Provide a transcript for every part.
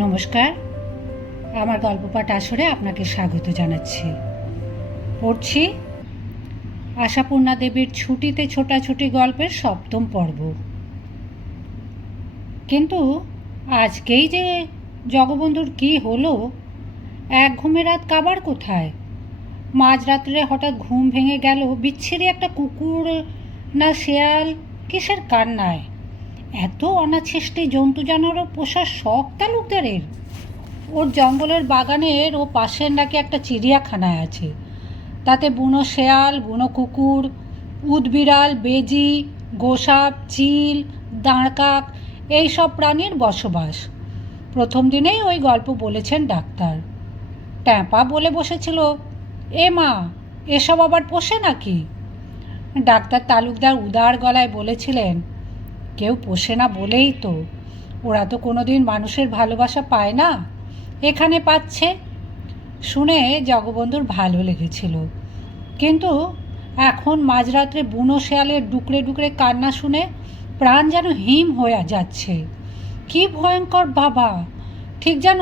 নমস্কার, আমার গল্প পাঠ আসরে আপনাকে স্বাগত জানাচ্ছি। পড়ছি আশাপূর্ণা দেবীর ছুটিতে ছোটাছুটি গল্পের ৭ম পর্ব। কিন্তু আজকেই যে জগবন্ধুর কি হলো, এক ঘুমে রাত কাবার কোথায়? মাঝরাত্রে হঠাৎ ঘুম ভেঙে গেল বিচ্ছিরি একটা কুকুর না শেয়াল কিসের কান্নায়। এত অনাছেষ্টি জন্তু জানোয়ারও পোষার শখ তালুকদারের। ওর জঙ্গলের বাগানের ও পাশের নাকি একটা চিড়িয়াখানায় আছে। তাতে বুনো শেয়াল, বুনো কুকুর, উদবিড়াল, বেজি, গোসাপ, চিল, দাঁড়কাক এইসব প্রাণীর বসবাস। প্রথম দিনেই ওই গল্প বলেছেন ডাক্তার। ট্যাপা বলে বসেছিল, এ মা, এসব আবার পোষে নাকি? ডাক্তার তালুকদার উদার গলায় বলেছিলেন, কেউ পোষে না বলেই তো। ওরা তো কোনোদিন মানুষের ভালোবাসা পায় না, এখানে পাচ্ছে। শুনে জগবন্ধুর ভালো লেগেছিল, কিন্তু এখন মাঝরাত্রে বুনো শেয়ালের ডুকরে ডুকরে কান্না শুনে প্রাণ যেন হিম হয়ে যাচ্ছে। কি ভয়ঙ্কর বাবা, ঠিক যেন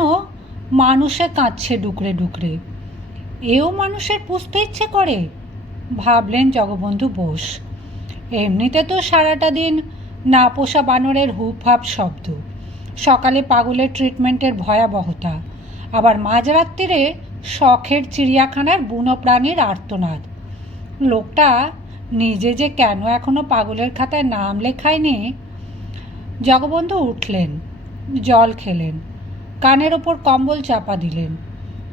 মানুষে কাঁদছে ডুকরে ডুকরে। এও মানুষের পুষতে ইচ্ছে করে, ভাবলেন জগবন্ধু বোস। এমনিতে তো সারাটা দিন না পোষা বানরের হুপহাপ শব্দ, সকালে পাগলের ট্রিটমেন্টের ভয়াবহতা, আবার মাঝরাত্রিরে শখের চিড়িয়াখানার বুনো প্রাণীর আর্তনাদ। লোকটা নিজে যে কেন এখনো পাগলের খাতায় নাম লেখায়নি। জগবন্ধু উঠলেন, জল খেলেন, কানের ওপর কম্বল চাপা দিলেন,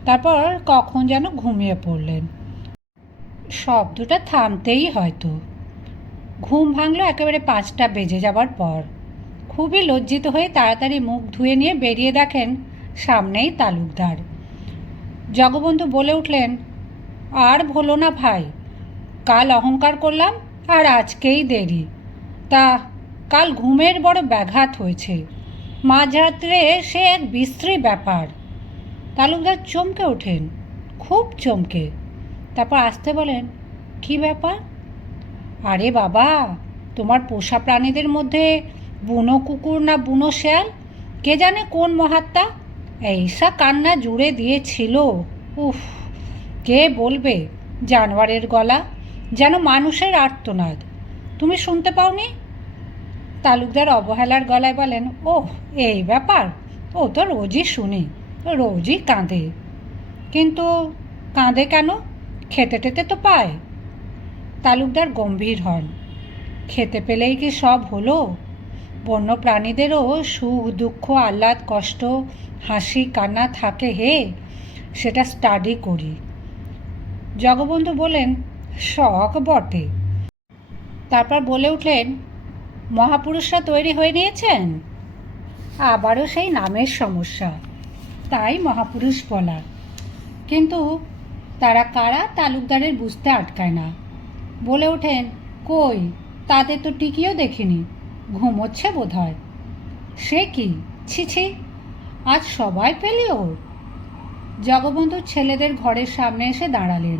তারপর কখন যেন ঘুমিয়ে পড়লেন। শব্দটা থামতেই হয়তো। ঘুম ভাঙল একেবারে 5টা বেজে যাবার পর। খুবই লজ্জিত হয়ে তাড়াতাড়ি মুখ ধুয়ে নিয়ে বেরিয়ে দেখেন সামনেই তালুকদার। জগবন্ধু বলে উঠলেন, আর ভোলো না ভাই, কাল অহংকার করলাম আর আজকেই দেরি। তা কাল ঘুমের বড় ব্যাঘাত হয়েছে। মাঝরাত্রে সে এক বিশ্রী ব্যাপার। তালুকদার চমকে ওঠেন, খুব চমকে। তারপর আসতে বলেন, কি ব্যাপার? আরে বাবা, তোমার পোষা প্রাণীদের মধ্যে বুনো কুকুর না বুনো শেয়াল, কে জানে কোন মহাত্মা এইসা কান্না জুড়ে দিয়েছিল। উফ, কে বলবে? জানোয়ারের গলা, যেন মানুষের আর্তনাদ। তুমি শুনতে পাওনি? তালুকদার অবহেলার গলায় বলেন, ওহ, এই ব্যাপার, ও তো রোজই শুনি, রোজই কাঁদে। কিন্তু কাঁদে কেন? খেতে টেতে তো পায়। তালুকদার গম্ভীর হন, খেতে পেলেই কি সব হলো? বন্য প্রাণীদেরও সুখ দুঃখ আহ্লাদ কষ্ট হাসি কান্না থাকে হে, সেটা স্টাডি করি। জগবন্ধু বলেন, শখ বটে। তারপর বলে উঠলেন, মহাপুরুষরা তৈরি হয়ে নিয়েছেন। আবারও সেই নামের সমস্যা, তাই মহাপুরুষ বলা। কিন্তু তারা কারা তালুকদারের বুঝতে আটকায় না। বলে ওঠেন, কই, তাদের তো টিকিও দেখিনি, ঘুমোচ্ছে বোধ হয়। সে কি, ছি, আজ সবাই পেলে ওর। জগবন্ধু ছেলেদের ঘরের সামনে এসে দাঁড়ালেন,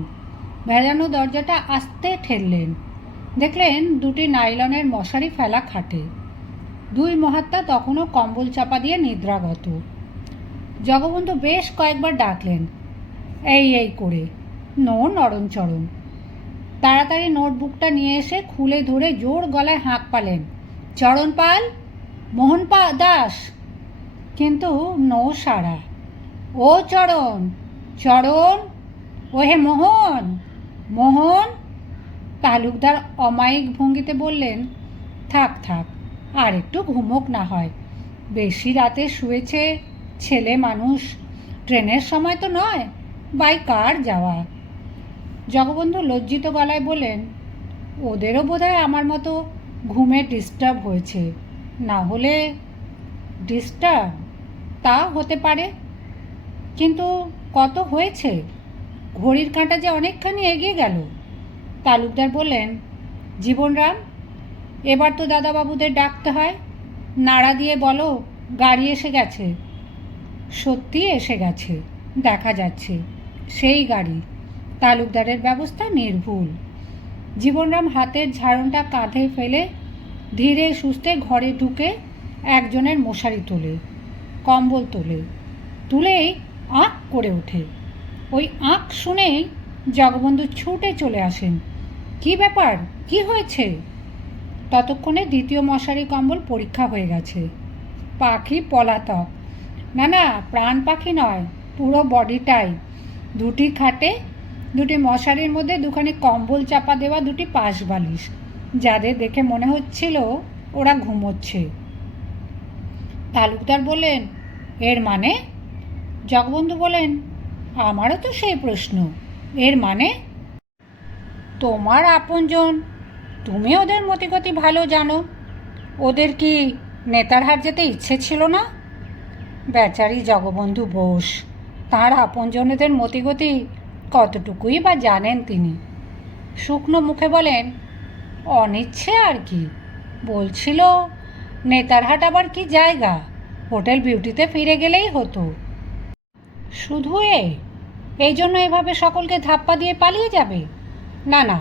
ভেজানো দরজাটা আস্তে ঠেললেন। দেখলেন দুটি নাইলনের মশারি ফেলা খাটে। দুই মহাত্মা তখনও কম্বল চাপা দিয়ে নিদ্রাগত। জগবন্ধু বেশ কয়েকবার ডাকলেন, এই করে, নো নরণচরণ। তাড়াতাড়ি নোটবুকটা নিয়ে এসে খুলে ধরে জোর গলায় হাঁক পালেন, চরণ পাল, মোহন দাস। কিন্তু নো সাড়া। ও চরণ, চরণ, ও হে মোহন, মোহন। তালুকদার অমায়িক ভঙ্গিতে বললেন, থাক, আর একটু ঘুমোক না হয়। বেশি রাতে শুয়েছে, ছেলে মানুষ, ট্রেনের সময় তো নয়, বাই কার যাওয়া। জগবন্ধু লজ্জিত গলায় বললেন, ওদেরও বোধহয় আমার মতো ঘুমে ডিস্টার্ব হয়েছে। না হলে ডিস্টার্ব, তা হতে পারে, কিন্তু কত হয়েছে? ঘড়ির কাঁটা যে অনেকখানি এগিয়ে গেল। তালুকদার বললেন, জীবনরাম, এবার তো দাদাবাবুদের ডাকতে হয়, নাড়া দিয়ে বলো গাড়ি এসে গেছে। সত্যি এসে গেছে, দেখা যাচ্ছে সেই গাড়ি। তালুকদারের ব্যবস্থা নির্ভুল। জীবনরাম হাতের ঝাড়নটা কাঁধে ফেলে ধীরে সুস্থে ঘরে ঢুকে একজনের মশারি তোলে। কম্বল তুলেই আঁক করে ওঠে। ওই আঁক শুনেই জগবন্ধু ছুটে চলে আসেন। কি ব্যাপার, কি হয়েছে? ততক্ষণে দ্বিতীয় মশারি কম্বল পরীক্ষা হয়ে গেছে। পাখি পলাতক। না, প্রাণ পাখি নয়, পুরো বডিটাই। দুটি খাটে, দুটি মশারির মধ্যে দুখানি কম্বল চাপা দেওয়া দুটি পাশ বালিশ, যাদের দেখে মনে হচ্ছিল ওরা ঘুমোচ্ছে। তালুকদার বললেন, এর মানে? জগবন্ধু বলেন, আমারও তো সেই প্রশ্ন। এর মানে? তোমার আপনজন, তুমি ওদের মতিগতি ভালো জানো। ওদের কি নেতারহাট যেতে ইচ্ছে ছিল না? বেচারি জগবন্ধু বোস, তাঁর আপনজনেদের মতিগতি কতটুকুই বা জানেন তিনি। শুকনো মুখে বলেন, অনিচ্ছে আর কি। বলছিল নেতারহাট আবার কি জায়গা, হোটেল বিউটিতে ফিরে গেলেই হতো। শুধু এই জন্য এভাবে সকলকে ধাপ্পা দিয়ে পালিয়ে যাবে? না,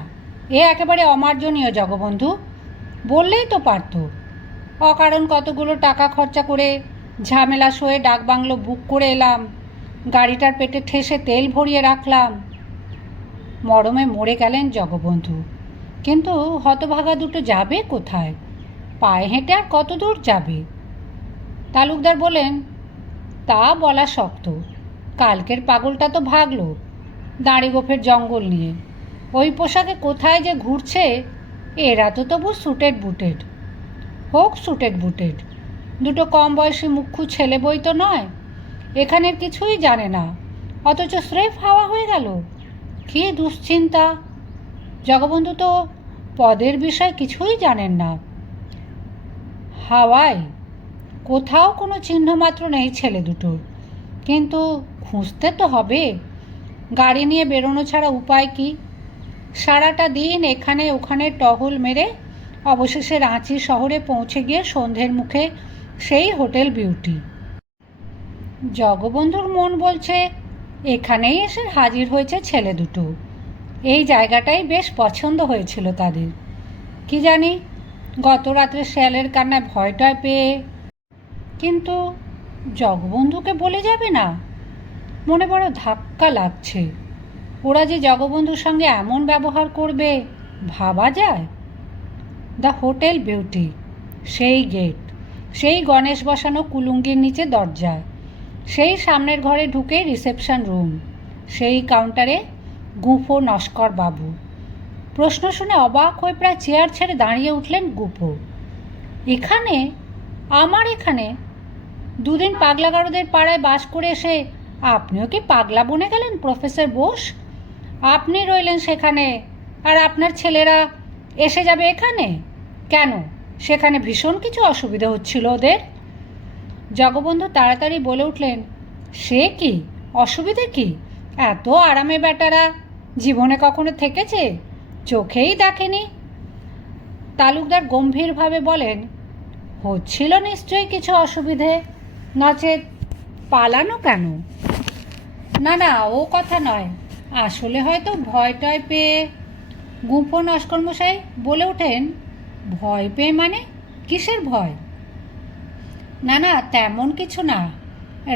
এ একেবারে অমার্জনীয় জগবন্ধু। বললেই তো পারত। অকারণ কতগুলো টাকা খরচা করে ঝামেলা সয়ে ডাকবাংলো বুক করে এলাম, গাড়িটার পেটে ঠেসে তেল ভরিয়ে রাখলাম। মরমে মরে গেলেন জগবন্ধু। কিন্তু হতভাগা দুটো যাবে কোথায়? পায়ে হেঁটে আর কত দূর যাবে? তালুকদার বলেন, তা বলা শক্ত। কালকের পাগলটা তো ভাগলো দাঁড়ি গোফের জঙ্গল নিয়ে। ওই পোশাকে কোথায় যে ঘুরছে। এরা তো তবু সুটেড বুটেড। হোক সুটেড বুটেড, দুটো কম বয়সী মুখ্যু ছেলে বই তো নয়। এখানের কিছুই জানে না, অথচ স্রেফ হাওয়া হয়ে গেল। কী দুশ্চিন্তা! জগবন্ধু তো পদের বিষয় কিছুই জানেন না। হাওয়ায় কোথাও কোনো চিহ্নমাত্র নেই ছেলে দুটোর। কিন্তু খুঁজতে তো হবে। গাড়ি নিয়ে বেরোনো ছাড়া উপায় কি? সারাটা দিন এখানে ওখানে টহল মেরে অবশেষে রাঁচি শহরে পৌঁছে গিয়ে সন্ধ্যের মুখে সেই হোটেল বিউটি। জগবন্ধুর মন বলছে এখানেই এসে হাজির হয়েছে ছেলে দুটো। এই জায়গাটাই বেশ পছন্দ হয়েছিল তাদের। কি জানি গত রাত্রে শেয়ালের কান্নায় ভয়টয় পেয়ে। কিন্তু জগবন্ধুকে বলে যাবে না? মনে বড় ধাক্কা লাগছে। ওরা যে জগবন্ধুর সঙ্গে এমন ব্যবহার করবে ভাবা যায়? দ্য হোটেল বিউটি, সেই গেট, সেই গণেশ বসানো কুলুঙ্গির নিচে দরজা, সেই সামনের ঘরে ঢুকে রিসেপশন রুম, সেই কাউন্টারে গুঁফো নস্কর বাবু। প্রশ্ন শুনে অবাক হয়ে প্রায় চেয়ার ছেড়ে দাঁড়িয়ে উঠলেন গুঁফো। এখানে? আমার এখানে? দুদিন পাগলাগারদের পাড়ায় বাস করে এসে আপনিও কি পাগলা বনে গেলেন প্রফেসর বোস? আপনি রইলেন সেখানে, আর আপনার ছেলেরা এসে যাবে এখানে? কেন, সেখানে ভীষণ কিছু অসুবিধা হচ্ছিল ওদের? জগবন্ধু তাড়াতাড়ি বলে উঠলেন, সে কি অসুবিধে কি? এত আরামে বেটারা জীবনে কখনো থেকেছে? চোখেই দেখেনি। তালুকদার গম্ভীরভাবে বলেন, হচ্ছিল নিশ্চয়ই কিছু অসুবিধে, নচেত পালানো কেন? না, ও কথা নয়। আসলে হয়তো ভয়টয় পেয়ে। গুঁফো নস্করমশাই বলে ওঠেন, ভয় পেয়ে মানে? কিসের ভয়? না, তেমন কিছু না।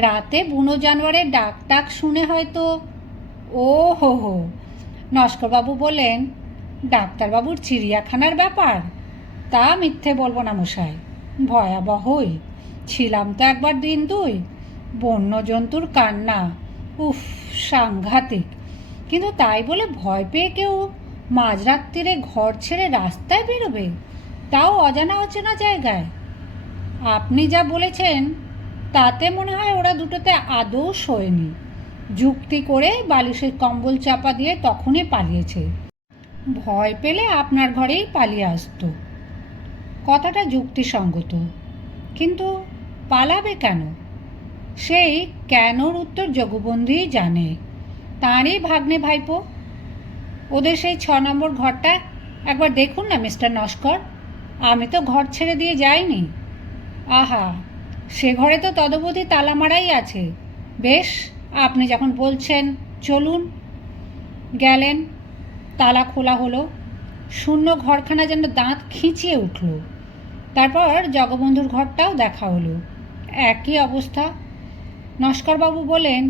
রাতে বুনো জানোয়ারের ডাক শুনে হয়তো। ও হো, নস্করবাবু বললেন, ডাক্তারবাবুর চিড়িয়াখানার ব্যাপার? তা মিথ্যে বলবো না মশাই, ভয়াবহই। ছিলাম তো একবার দিন দুই। বন্য জন্তুর কান্না, উফ, সাংঘাতিক। কিন্তু তাই বলে ভয় পেয়ে কেউ মাঝরাত্রিরে ঘর ছেড়ে রাস্তায় বেরোবে, তাও অজানা অচেনা জায়গায়? আপনি যা বলেছেন তাতে মনে হয় ওরা দুটোতে আদৌ শোয়নি। যুক্তি করে বালিশের কম্বল চাপা দিয়ে তখনই পালিয়েছে। ভয় পেলে আপনার ঘরেই পালিয়ে আসতো। কথাটা যুক্তিসঙ্গত, কিন্তু পালাবে কেন? সেই কেনর উত্তর জগবন্ধুই জানে। তাঁরই ভাগ্নে ভাইপো। ওদের সেই 6 নম্বর ঘরটা একবার দেখুন না মিস্টার নস্কর। আমি তো ঘর ছেড়ে দিয়ে যাইনি। আহা, সে ঘরে তো তদবধি তালা মারাই আছে। বেশ, আপনি যখন বলছেন চলুন। গেলেন, তালা খোলা হলো। শূন্য ঘরখানা যেন দাঁত খিঁচিয়ে উঠল। তারপর জগবন্ধুর ঘরটাও দেখা হলো। একই অবস্থা। নস্করবাবু বলেন,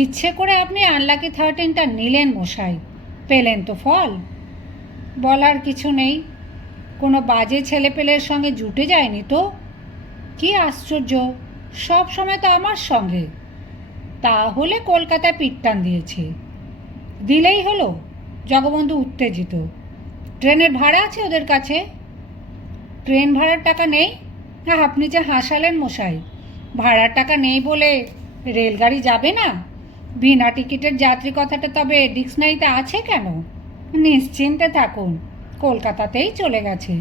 ইচ্ছে করে আপনি আনলাকি 13টা নিলেন মশাই, পেলেন তো ফল। বলার কিছু নেই, কোনো বাজে ছেলেপেলের সঙ্গে জুটে যায়নি তো। কি আশ্চর্য, সব সময় তো আমার সঙ্গে। তাহলে কলকাতায় পিটটান দিয়েছে। দিলেই হলো, জগবন্ধু উত্তেজিত। ট্রেনের ভাড়া আছে ওদের কাছে? ট্রেন ভাড়ার টাকা নেই? হ্যাঁ, আপনি যে হাসালেন মশাই, ভাড়ার টাকা নেই বলে রেলগাড়ি যাবে না? বিনা টিকিটের যাত্রী কথাটা তবে ডিকশনারিতে আছে কেন? নিশ্চিন্তে থাকুন, কলকাতাতেই চলে গেছে।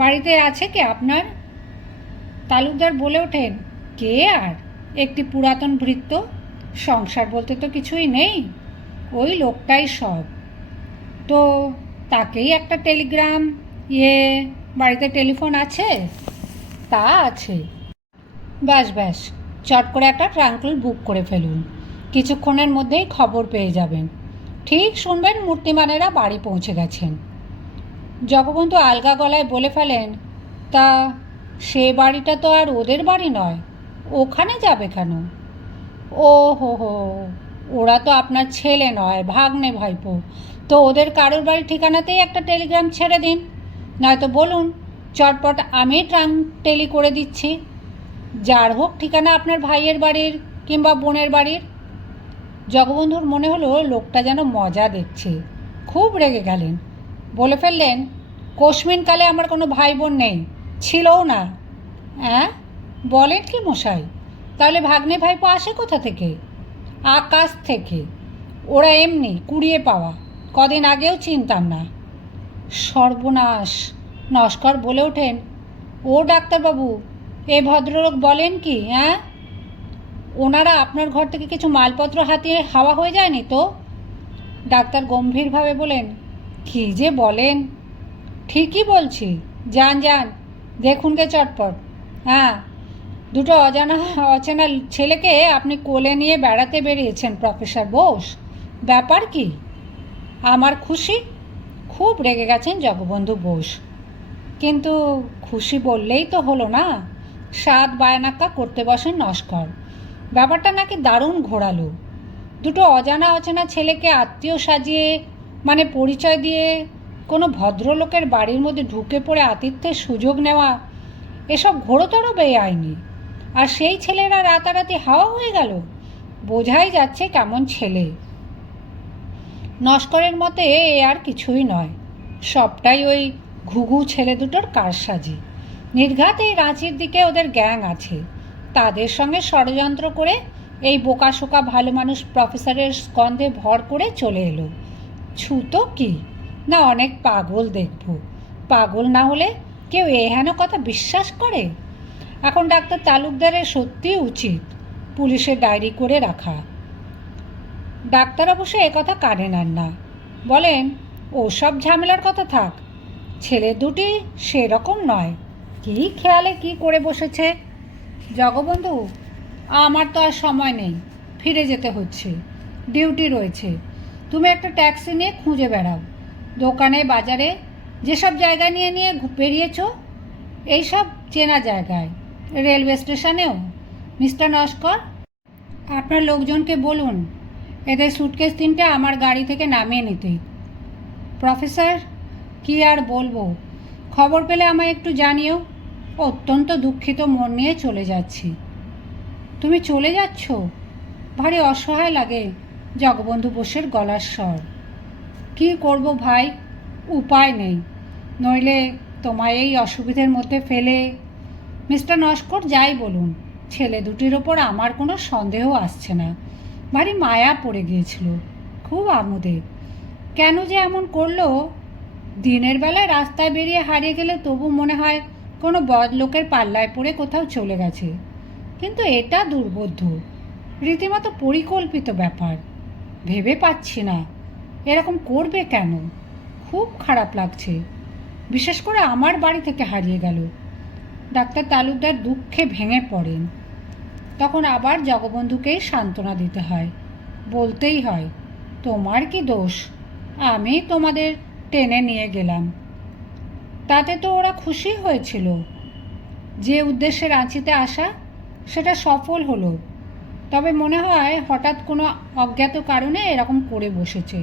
বাড়িতে আছে কে আপনার? তালুকদার বলে ওঠেন, কে আর, একটি পুরাতন ভৃত্য, সংসার বলতে তো কিছুই নেই, ওই লোকটাই সব। তো তাকেই একটা টেলিগ্রাম, বাড়িতে টেলিফোন আছে? তা আছে। ব্যাস ব্যাস, চট করে একটা ট্রাঙ্কল বুক করে ফেলুন, কিছুক্ষণের মধ্যেই খবর পেয়ে যাবেন। ঠিক শুনবেন মূর্তিমানেরা বাড়ি পৌঁছে গেছেন। জগবন্ধু আলগা গলায় বলে ফেলেন, তা সে বাড়িটা তো আর ওদের বাড়ি নয়, ওখানে যাবে কেন? ও হো হো, ওরা তো আপনার ছেলে নয়, ভাগ্নে ভাইপো। তো ওদের কারোর বাড়ির ঠিকানাতেই একটা টেলিগ্রাম ছেড়ে দিন, নয়তো বলুন চটপট আমি ট্রাঙ্ক টেলি করে দিচ্ছি, যার হোক ঠিকানা আপনার ভাইয়ের বাড়ির কিংবা বোনের বাড়ির। জগবন্ধুর মনে হলো লোকটা যেন মজা দেখছে, খুব রেগে গেলেন। বলে ফেললেন, কোশমিনকালে আমার কোনো ভাই বোন নেই, ছিলও না। হ্যাঁ, বলেন কি মশাই? তাহলে ভাগ্নে ভাইপো আসে কোথা থেকে? আকাশ থেকে, ওরা এমনি কুড়িয়ে পাওয়া, কদিন আগেও চিনতাম না। সর্বনাশ, নস্কর বলে ওঠেন, ও ডাক্তারবাবু, এ ভদ্রলোক বলেন কি? হ্যাঁ, ওনারা আপনার ঘর থেকে কিছু মালপত্র হাতিয়ে হাওয়া হয়ে যায়নি তো? ডাক্তার গম্ভীরভাবে বলেন, কী যে বলেন! ঠিকই বলছি, যান যান, দেখুন গে চটপট। হ্যাঁ, দুটো অচেনা ছেলেকে আপনি কোলে নিয়ে বেড়াতে বেরিয়েছেন প্রফেসর বোস, ব্যাপার কি? আমার খুশি। খুব রেগে গেছেন জগবন্ধু বোস। কিন্তু খুশি বললেই তো হলো না, সাত বায়নাক্কা করতে বসেন নস্কর। ব্যাপারটা নাকি দারুণ ঘোরালো। দুটো অচেনা ছেলেকে আত্মীয় সাজিয়ে, মানে পরিচয় দিয়ে, কোনো ভদ্রলোকের বাড়ির মধ্যে ঢুকে পড়ে আতিথ্যের সুযোগ নেওয়া, এসব ঘোরতর বেআইনি। আর সেই ছেলেরা রাতারাতি হাওয়া হয়ে গেল, বোঝাই যাচ্ছে কেমন ছেলে। নস্করের মতে এ আর কিছুই নয়, সবটাই ওই ঘুঘু ছেলে দুটোর কারসাজি। নির্ঘাত এই রাঁচির দিকে ওদের গ্যাং আছে, তাদের সঙ্গে ষড়যন্ত্র করে এই বোকাশোকা ভালো মানুষ প্রফেসরের স্কন্ধে ভর করে চলে এলো। ছুতো কি না, অনেক পাগল দেখব। পাগল না হলে কেউ এহেন কথা বিশ্বাস করে? এখন ডাক্তার তালুকদারের সত্যিই উচিত পুলিশের ডায়েরি করে রাখা। ডাক্তার অবশ্য একথা কানে নেন না, বলেন, ওসব ঝামেলার কথা থাক, ছেলে দুটি সেরকম নয়, কী খেয়ালে কি করে বসেছে। জগবন্ধু, আমার তো আর সময় নেই, ফিরে যেতে হচ্ছে, ডিউটি রয়েছে। তুমি একটা ট্যাক্সি নিয়ে খুঁজে বেড়াও, দোকানে বাজারে যেসব জায়গা নিয়ে নিয়ে বেরিয়েছ, এইসব চেনা জায়গায়, রেলওয়ে স্টেশনেও। মিস্টার নস্কর, আপনার লোকজনকে বলুন এদের সুটকেস 3টে আমার গাড়ি থেকে নামিয়ে নিতে। প্রফেসর, কি আর বলবো, খবর পেলে আমায় একটু জানিও, অত্যন্ত দুঃখিত মন নিয়ে চলে যাচ্ছি। তুমি চলে যাচ্ছ? ভারী অসহায় লাগে জগবন্ধু বোসের গলার স্বর। কী করব ভাই, উপায় নেই, নইলে তোমায় এই অসুবিধের মধ্যে ফেলে। মিস্টার নস্কর যাই বলুন, ছেলে দুটির ওপর আমার কোনো সন্দেহ আসছে না, ভারী মায়া পড়ে গিয়েছিল, খুব আমোদে। কেন যে এমন করলো, দিনের বেলায় রাস্তায় বেরিয়ে হারিয়ে গেলে তবু মনে হয় কোনো বদলোকের পাল্লায় পড়ে কোথাও চলে গেছে, কিন্তু এটা দুর্বোধ্য, রীতিমতো পরিকল্পিত ব্যাপার। ভেবে পাচ্ছি না এরকম করবে কেন, খুব খারাপ লাগছে, বিশেষ করে আমার বাড়ি থেকে হারিয়ে গেল। ডাক্তার তালুকদার দুঃখে ভেঙে পড়েন। তখন আবার জগবন্ধুকেই সান্ত্বনা দিতে হয়, বলতেই হয়, তোমার কি দোষ, আমি তোমাদের টেনে নিয়ে গেলাম, তাতে তো ওরা খুশি হয়েছিল। যে উদ্দেশ্যে রাঁচিতে আসা সেটা সফল হলো, তবে মনে হয় হঠাৎ কোনো অজ্ঞাত কারণে এরকম করে বসেছে।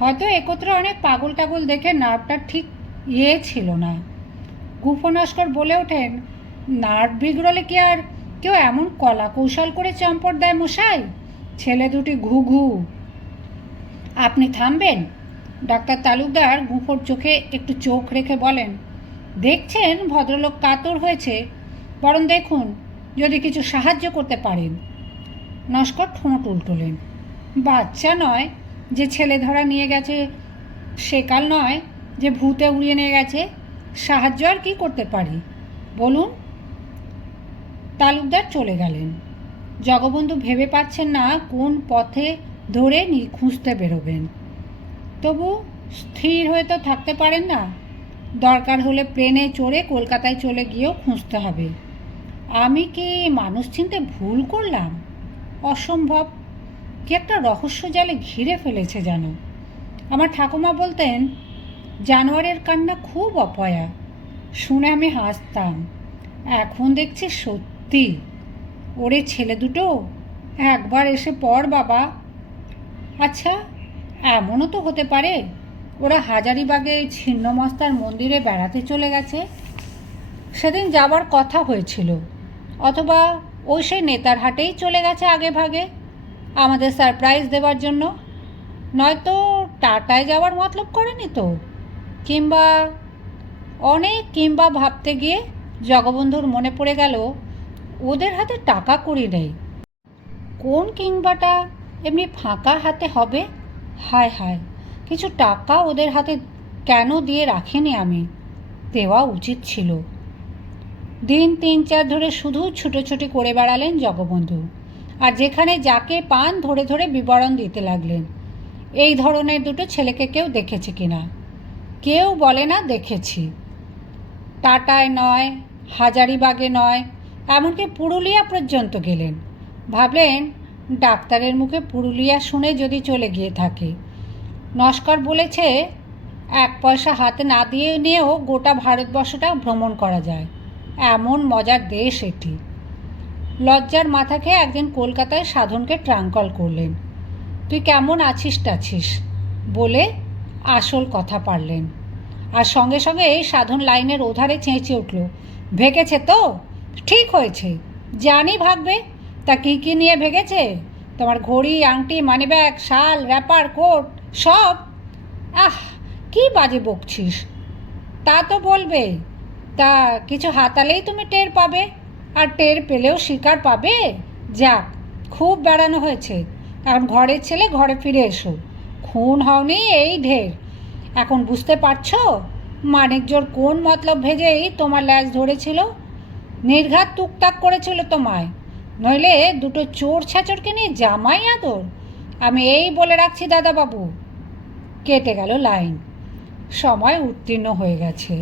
হয়তো একত্রে অনেক পাগল টাগল দেখে নার্ভটা ঠিক ছিল না। গুফো নস্কর বলে ওঠেন, নার্ভ বিগড়লে কি আর কেউ এমন কলা কৌশল করে চম্পট দেয় মশাই? ছেলে দুটি ঘু ঘু। আপনি থামবেন? ডাক্তার তালুকদার গুফোর চোখে একটু চোখ রেখে বলেন, দেখছেন ভদ্রলোক কাতর হয়েছে, বরং দেখুন যদি কিছু সাহায্য করতে পারেন। নস্কর ঠোঁট উল্টোলেন। বাচ্চা নয় যে ছেলে ধরা নিয়ে গেছে, সেকাল নয় যে ভূতে উড়িয়ে নিয়ে গেছে। সাহায্য আর কি করতে পারি বলুন? তালুকদার চলে গেলেন। জগবন্ধু ভেবে পাচ্ছেন না কোন পথে ধরে খুঁজতে বেরোবেন। তবু স্থির হয়ে তো থাকতে পারেন না। দরকার হলে প্লেনে চড়ে কলকাতায় চলে গিয়েও খুঁজতে হবে। আমি কি মানুষ চিনতে ভুল করলাম? অসম্ভব। কি একটা রহস্য জালে ঘিরে ফেলেছে যেন। আমার ঠাকুমা বলতেন, জানোয়ারের কান্না খুব অপয়া। শুনে আমি হাসতাম। এখন দেখছি সত্যি। ওরে ছেলে দুটো, একবার এসে পড় বাবা। আচ্ছা, এমনও তো হতে পারে ওরা হাজারিবাগে ছিন্নমস্তার মন্দিরে বেড়াতে চলে গেছে। সেদিন যাবার কথা হয়েছিল। অথবা ওই সেই নেতার হাটেই চলে গেছে আগে ভাগে আমাদের সারপ্রাইজ দেওয়ার জন্য। নয়তো টাটায় যাওয়ার মতলব করেনি তো। কিংবা অনেক কিংবা ভাবতে গিয়ে জগবন্ধুর মনে পড়ে গেল ওদের হাতে টাকা কড়ি নেই। কোন কিংবাটা এমনি ফাঁকা হাতে হবে? হায় হায়, কিছু টাকা ওদের হাতে কেন দিয়ে রাখিনি আমি? দেওয়া উচিত ছিল। দিন 3-4 ধরে শুধু ছুটোছুটি করে বেড়ালেন জগবন্ধু। আর যেখানে যাকে পান ধরে ধরে বিবরণ দিতে লাগলেন। এই ধরনের দুটো ছেলেকে কেউ দেখেছে কিনা? কেউ বলে না দেখেছি। টাটায় নয়, হাজারিবাগে নয়, এমনকি পুরুলিয়া পর্যন্ত গেলেন। ভাবলেন ডাক্তারের মুখে পুরুলিয়া শুনে যদি চলে গিয়ে থাকে। নস্কর বলেছে 1 পয়সা হাতে না দিয়ে নিয়েও গোটা ভারতবর্ষটা ভ্রমণ করা যায়, এমন মজার দেশ এটি। লজ্জার মাথা খেয়ে একদিন কলকাতায় সাধনকে ট্রাঙ্কল করলেন। তুই কেমন আছিস টাছিস বলে আসল কথা পারলেন। আর সঙ্গে সঙ্গে এই সাধন লাইনের ওধারে চেঁচিয়ে উঠল, ভেগেছে তো? ঠিক হয়েছে, জানি ভাগবে। তা কী কী নিয়ে ভেগেছে? তোমার ঘড়ি, আংটি, মানিব্যাগ, শাল, র্যাপার, কোট সব? আহ, কি বাজে বকছিস। তা তো বলবে। তা কিছু হাতালেই তুমি টের পাবে। আর টের পেলেও শিকার পাবে। যাক, খুব বেড়ানো হয়েছে। এখন ঘরের ছেলে ঘরে ফিরে এসো। খুন হওনি এই ঢের। এখন বুঝতে পারছো মানিকজোর কোন মতলব ভেজেই তোমার ল্যাজ ধরেছিল? নির্ঘাত টুকটাক করেছিল তোমায়। নইলে দুটো চোর ছাচরকে নিয়ে জামাই আদর? আমি এই বলে রাখছি দাদাবাবু। কেটে গেল লাইন। সময় উত্তীর্ণ হয়ে গেছে।